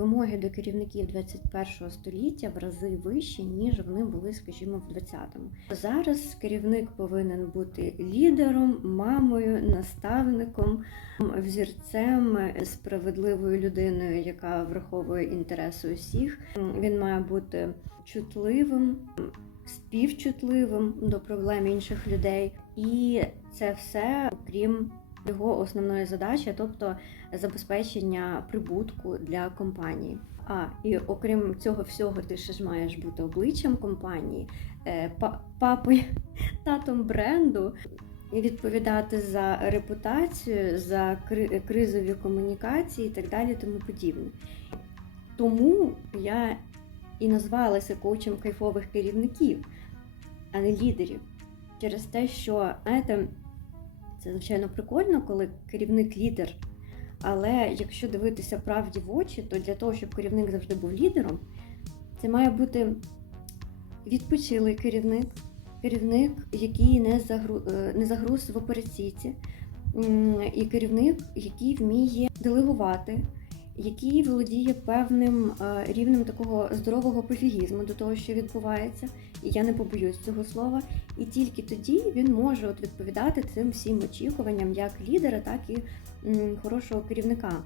вимоги до керівників 21 століття в рази вищі, ніж вони були, скажімо, в 20-му. Зараз керівник повинен бути лідером, мамою, наставником, взірцем, справедливою людиною, яка враховує інтереси усіх. Він має бути чутливим, співчутливим до проблем інших людей, і це все окрім його основної задачі, тобто забезпечення прибутку для компанії. А і окрім цього всього, ти ще ж маєш бути обличчям компанії, е, папою, татом бренду, і відповідати за репутацію, за кризові комунікації і так далі, тому подібне. Тому я і назвалася коучем кайфових керівників, а не лідерів. Через те, що знаєте, це звичайно прикольно, коли керівник лідер. Але якщо дивитися правді в очі, то для того, щоб керівник завжди був лідером, це має бути відпочилий керівник, керівник, який не, загру... е, не загруз в операційці, і керівник, який вміє делегувати, який володіє певним е, рівнем такого здорового пофігізму до того, що відбувається, і я не побоюсь цього слова. І тільки тоді він може от відповідати цим всім очікуванням як лідера, так і хорошого керівника.